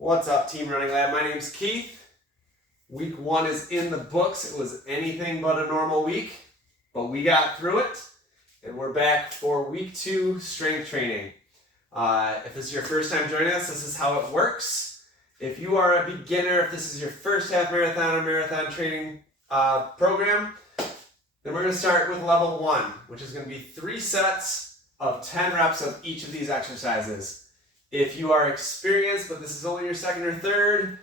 What's up, Team Running Lab? My name's Keith. Week 1 is in the books. It was anything but a normal week, but we got through it, and we're back for week 2 strength training. If this is your first time joining us, this is how it works. If you are a beginner, if this is your first half marathon or marathon training program, then we're going to start with level 1, which is going to be 3 sets of 10 reps of each of these exercises. If you are experienced, but this is only your second or third,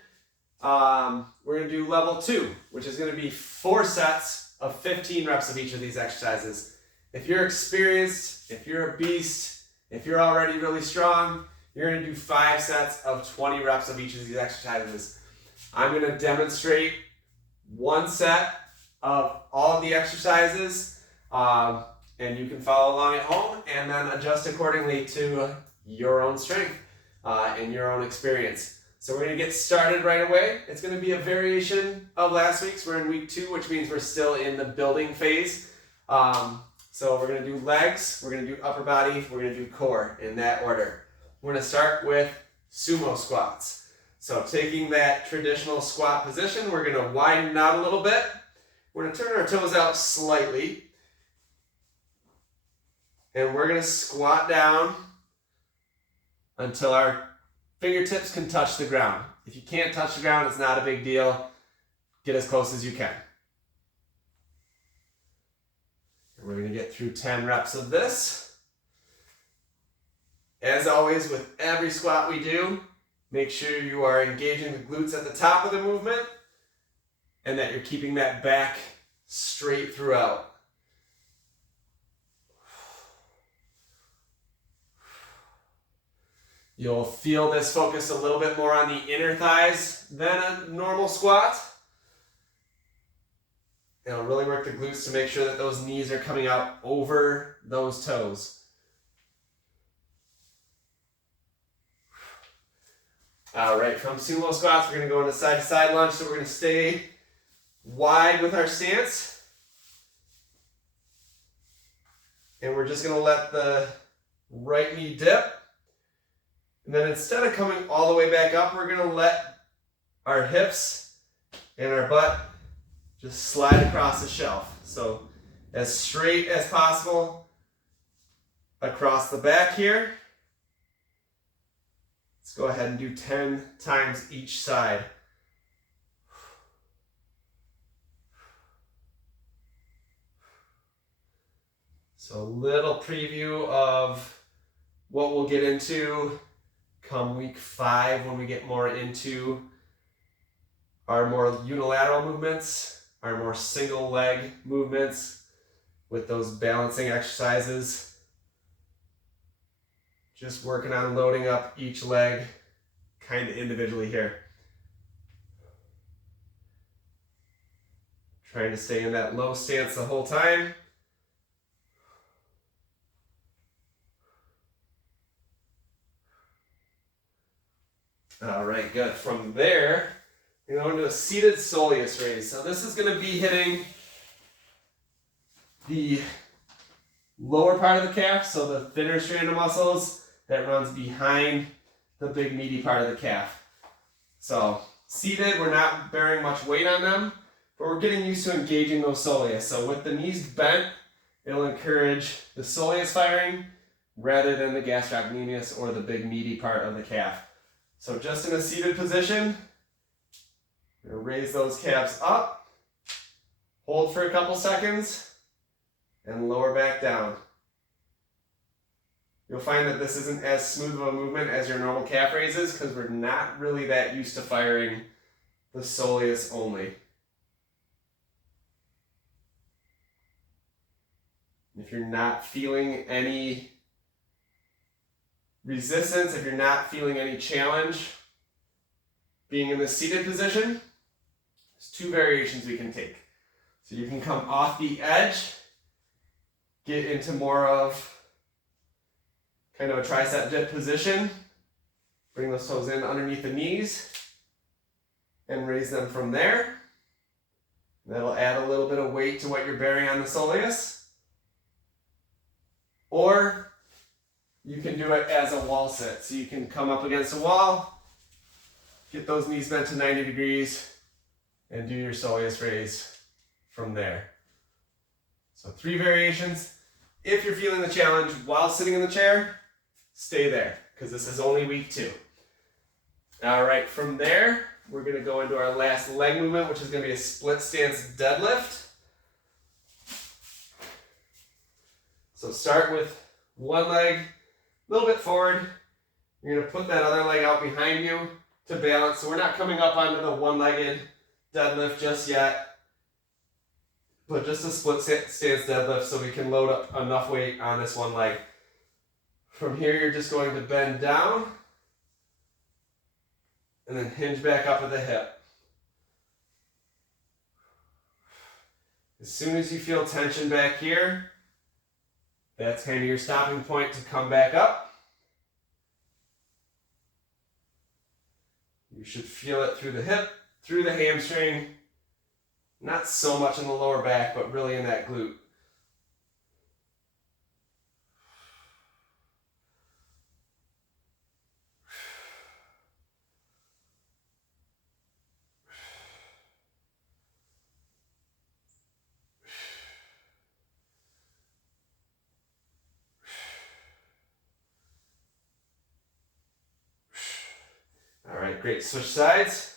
we're going to do level 2, which is going to be 4 sets of 15 reps of each of these exercises. If you're experienced, if you're a beast, if you're already really strong, you're going to do 5 sets of 20 reps of each of these exercises. I'm going to demonstrate 1 set of all of the exercises, and you can follow along at home and then adjust accordingly to your own strength and your own experience. So we're going to get started right away. It's going to be a variation of last week's. We're in week 2, which means we're still in the building phase. So we're going to do legs, we're going to do upper body, we're going to do core in that order. We're going to start with sumo squats. So taking that traditional squat position, we're going to widen out a little bit. We're going to turn our toes out slightly. And we're going to squat down until our fingertips can touch the ground. If you can't touch the ground, it's not a big deal. Get as close as you can. And we're going to get through 10 reps of this. As always, with every squat we do, make sure you are engaging the glutes at the top of the movement and that you're keeping that back straight throughout. You'll feel this focus a little bit more on the inner thighs than a normal squat. It'll really work the glutes to make sure that those knees are coming out over those toes. All right, from sumo squats, we're going to go into side-to-side lunge, so we're going to stay wide with our stance. And we're just going to let the right knee dip. And then instead of coming all the way back up, we're going to let our hips and our butt just slide across the shelf. So as straight as possible across the back here. Let's go ahead and do 10 times each side. So a little preview of what we'll get into come week 5 when we get more into our more unilateral movements, our more single leg movements with those balancing exercises. Just working on loading up each leg kind of individually here. Trying to stay in that low stance the whole time. All right, good. From there, we're going to do a seated soleus raise. So this is going to be hitting the lower part of the calf, so the thinner strand of muscles that runs behind the big meaty part of the calf. So seated, we're not bearing much weight on them, but we're getting used to engaging those soleus. So with the knees bent, it'll encourage the soleus firing rather than the gastrocnemius or the big meaty part of the calf. So just in a seated position, we're going to raise those calves up, hold for a couple seconds, and lower back down. You'll find that this isn't as smooth of a movement as your normal calf raises because we're not really that used to firing the soleus only. If you're not feeling any resistance, if you're not feeling any challenge being in the seated position, there's 2 variations we can take. So you can come off the edge, get into more of kind of a tricep dip position, bring those toes in underneath the knees, and raise them from there. That'll add a little bit of weight to what you're bearing on the soleus. Or you can do it as a wall sit. So you can come up against a wall, Get those knees bent to 90 degrees and do your soleus raise from there. So 3 variations. If you're feeling the challenge while sitting in the chair, stay there because this is only week 2. All right, from there, we're going to go into our last leg movement, which is going to be a split stance deadlift. So start with one leg a little bit forward. You're going to put that other leg out behind you to balance. So we're not coming up onto the one-legged deadlift just yet, but just a split stance deadlift so we can load up enough weight on this one leg. From here, you're just going to bend down and then hinge back up at the hip. As soon as you feel tension back here, that's kind of your stopping point to come back up. You should feel it through the hip, through the hamstring, not so much in the lower back, but really in that glute. All right, great. Switch sides.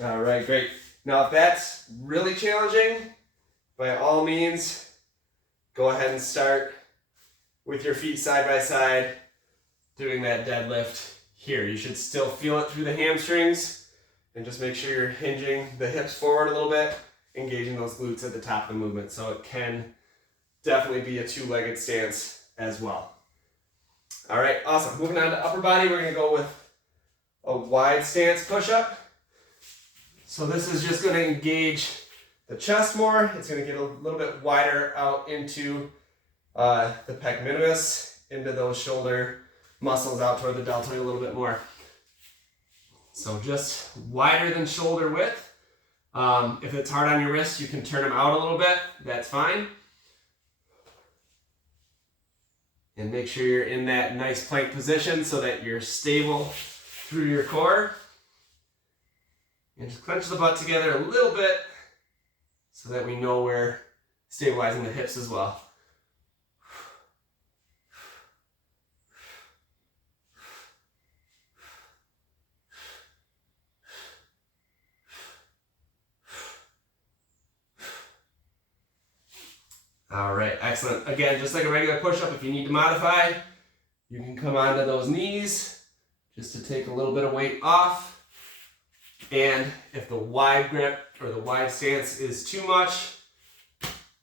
All right, great. Now, if that's really challenging, by all means, go ahead and start with your feet side by side, doing that deadlift here. You should still feel it through the hamstrings, and just make sure you're hinging the hips forward a little bit, engaging those glutes at the top of the movement. So it can definitely be a 2-legged stance as well. All right, awesome. Moving on to upper body, we're gonna go with a wide stance push-up. So this is just going to engage the chest more. It's going to get a little bit wider out into the pec minimus, into those shoulder muscles out toward the deltoid a little bit more. So just wider than shoulder width. If it's hard on your wrists, you can turn them out a little bit. That's fine. And make sure you're in that nice plank position so that you're stable through your core. And just clench the butt together a little bit so that we know we're stabilizing the hips as well. All right, excellent. Again, just like a regular push-up, if you need to modify, you can come onto those knees just to take a little bit of weight off. And if the wide grip or the wide stance is too much,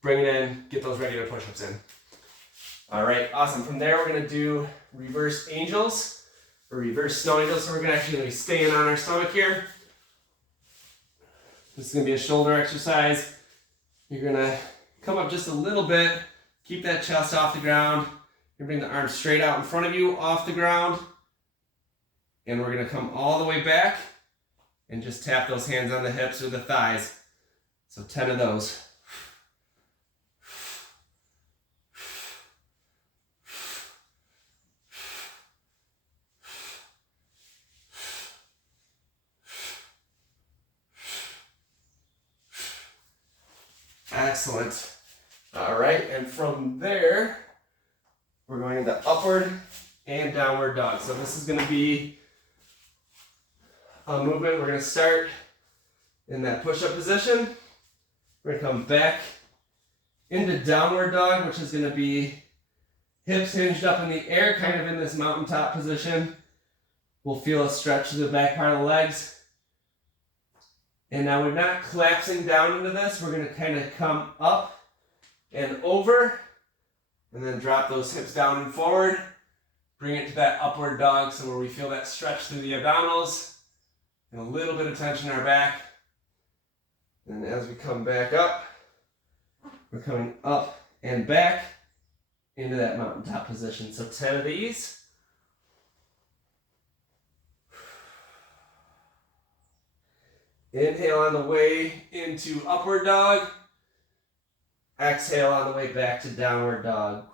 bring it in, get those regular push-ups in. All right, awesome. From there, we're gonna do reverse angels or reverse snow angels. So we're actually gonna be staying on our stomach here. This is gonna be a shoulder exercise. You're gonna come up just a little bit, keep that chest off the ground. You're gonna bring the arms straight out in front of you, off the ground. And we're gonna come all the way back and just tap those hands on the hips or the thighs. So 10 of those. Excellent. All right, and from there, we're going into upward and downward dog. So this is gonna be a movement. We're going to start in that push-up position. We're going to come back into downward dog, which is going to be hips hinged up in the air, kind of in this mountaintop position. We'll feel a stretch to the back part of the legs. And now we're not collapsing down into this. We're going to kind of come up and over, and then drop those hips down and forward. Bring it to that upward dog, so where we feel that stretch through the abdominals and a little bit of tension in our back. And as we come back up, we're coming up and back into that mountaintop position. So 10 of these. Inhale on the way into upward dog. Exhale on the way back to downward dog.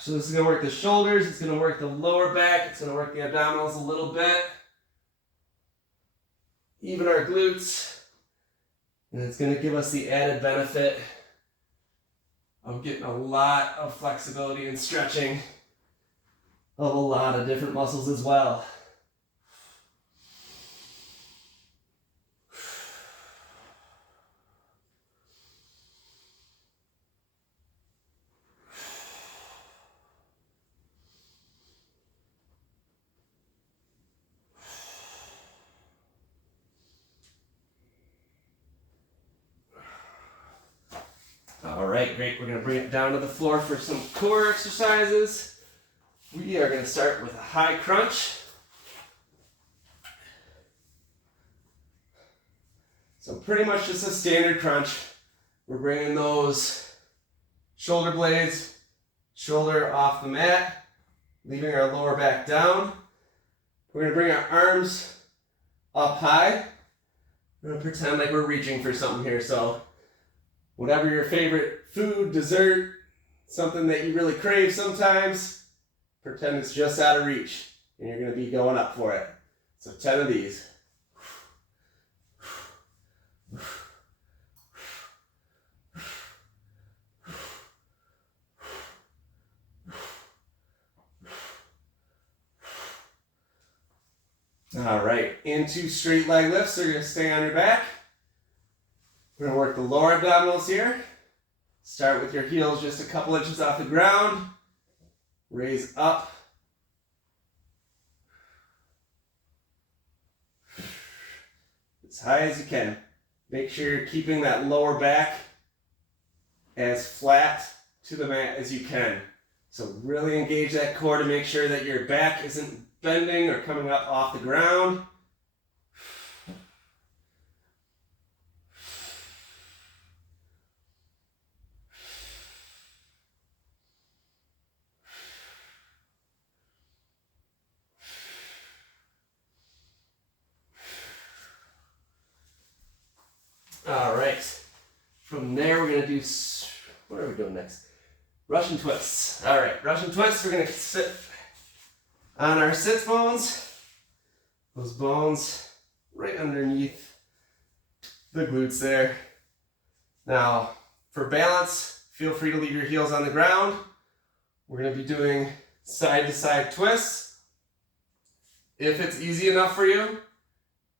So this is going to work the shoulders, it's going to work the lower back, it's going to work the abdominals a little bit. Even our glutes. And it's going to give us the added benefit of getting a lot of flexibility and stretching of a lot of different muscles as well. All right, great. We're going to bring it down to the floor for some core exercises. We are going to start with a high crunch. So pretty much just a standard crunch. We're bringing those shoulder blades, shoulder off the mat, leaving our lower back down. We're going to bring our arms up high. We're going to pretend like we're reaching for something here. So whatever your favorite food, dessert, something that you really crave sometimes, pretend it's just out of reach and you're going to be going up for it. So 10 of these. All right, into straight leg lifts. So you're going to stay on your back. We're going to work the lower abdominals here. Start with your heels just a couple inches off the ground. Raise up. As high as you can. Make sure you're keeping that lower back as flat to the mat as you can. So really engage that core to make sure that your back isn't bending or coming up off the ground. All right, from there we're going to do, what are we doing next? Russian twists. All right, Russian twists, we're going to sit on our sits bones, those bones right underneath the glutes there. Now, for balance, feel free to leave your heels on the ground. We're going to be doing side to side twists. If it's easy enough for you,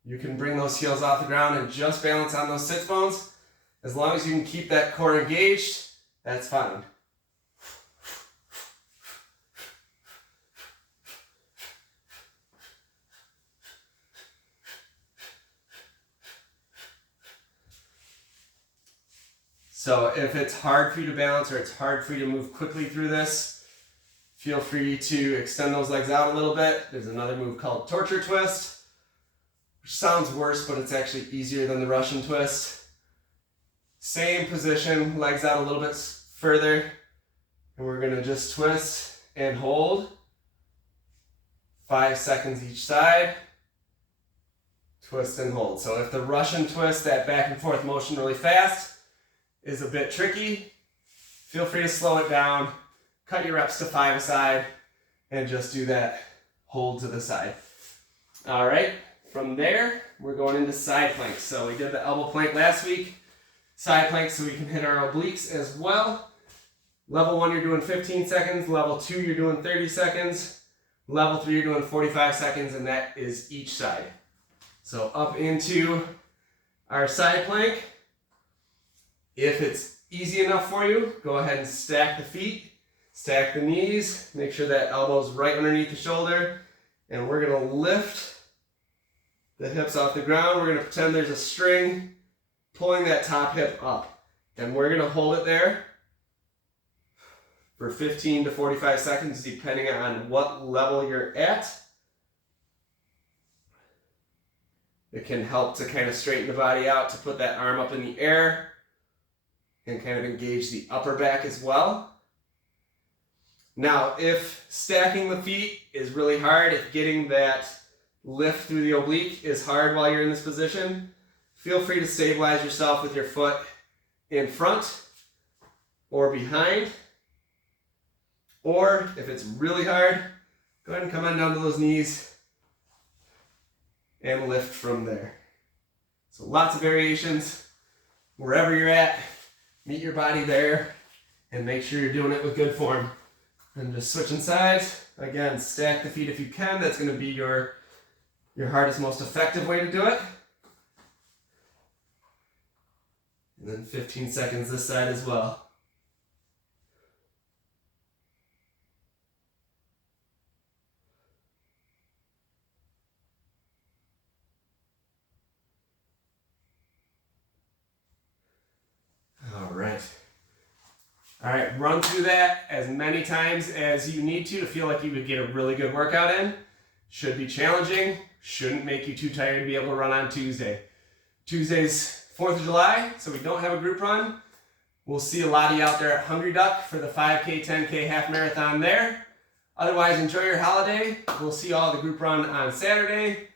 you can bring those heels off the ground and just balance on those sits bones. As long as you can keep that core engaged, that's fine. So if it's hard for you to balance or it's hard for you to move quickly through this, feel free to extend those legs out a little bit. There's another move called torture twist. Sounds worse, but it's actually easier than the Russian twist. Same position, legs out a little bit further. And we're going to just twist and hold. 5 seconds each side. Twist and hold. So if the Russian twist, that back and forth motion really fast, is a bit tricky, feel free to slow it down. Cut your reps to 5 a side and just do that hold to the side. All right. From there, we're going into side planks. So we did the elbow plank last week. Side planks so we can hit our obliques as well. Level 1, you're doing 15 seconds. Level 2, you're doing 30 seconds. Level 3, you're doing 45 seconds, and that is each side. So up into our side plank. If it's easy enough for you, go ahead and stack the feet. Stack the knees, make sure that elbow's right underneath the shoulder, and we're gonna lift the hips off the ground. We're gonna pretend there's a string pulling that top hip up, and we're gonna hold it there for 15 to 45 seconds, depending on what level you're at. It can help to kind of straighten the body out, to put that arm up in the air and kind of engage the upper back as well. Now, if stacking the feet is really hard, if getting that lift through the oblique is hard while you're in this position, feel free to stabilize yourself with your foot in front or behind. Or if it's really hard, go ahead and come on down to those knees and lift from there. So lots of variations. Wherever you're at, meet your body there and make sure you're doing it with good form. And just switching sides. Again, stack the feet if you can. That's going to be your hardest, most effective way to do it. And then 15 seconds this side as well. All right, run through that as many times as you need to feel like you would get a really good workout in. Should be challenging, shouldn't make you too tired to be able to run on Tuesday. Tuesday's 4th of July, so we don't have a group run. We'll see a lot of you out there at Hungry Duck for the 5K, 10K half marathon there. Otherwise, enjoy your holiday. We'll see all the group run on Saturday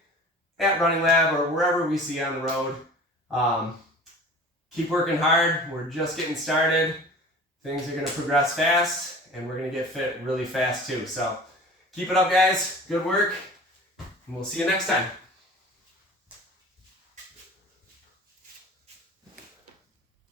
at Running Lab or wherever we see you on the road. Keep working hard. We're just getting started. Things are going to progress fast, and we're going to get fit really fast too. So keep it up, guys. Good work, and we'll see you next time.